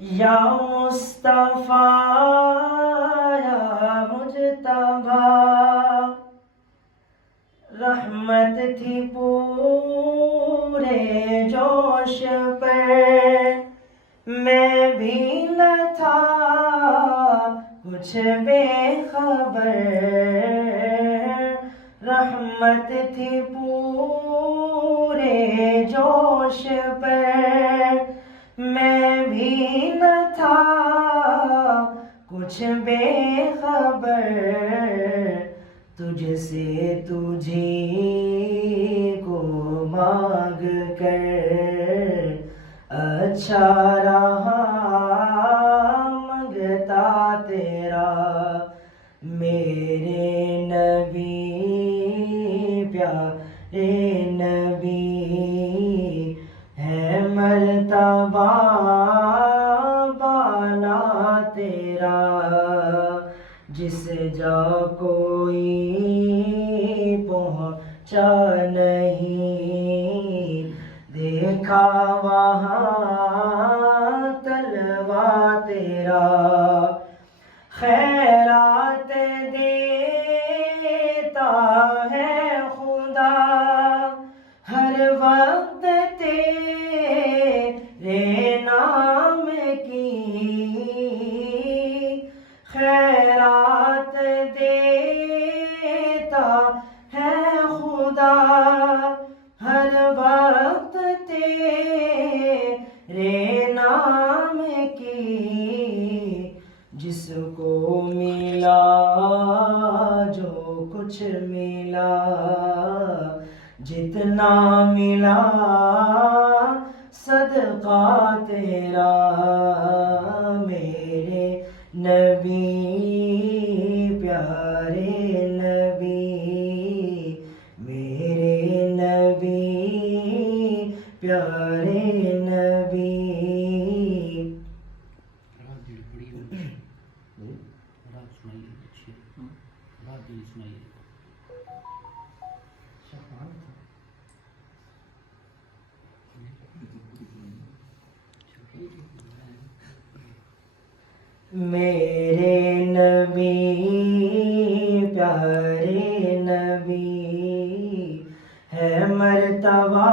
یا مصطفیٰ یا مجتبیٰ، رحمت تھی پورے جوش پر، میں بھی نہ تھا کچھ بے خبر، رحمت تھی پورے جوش پر، میں بھی نہ تھا کچھ بے خبر، تجھ سے تجھی کو مانگ کر اچھا رہا منگتا تیرا، میرے نبی پیارے نبی ہے مرتبہ بالا تیرا، جس جا کوئی پہنچا نہیں، دیکھا وہاں طلوع تیرا، خیرات دیتا ہے خدا ہر وقت تیرے نام کی، خیرات دیتا ہے خدا ہر وقت تیرے نام کی، جس کو ملا جو کچھ ملا، جتنا ملا صدقہ تیرا، میرے نبی پیارے نبی، میرے نبی پیارے نبی۔ میرے نبی پیارے نبی ہے مرتبہ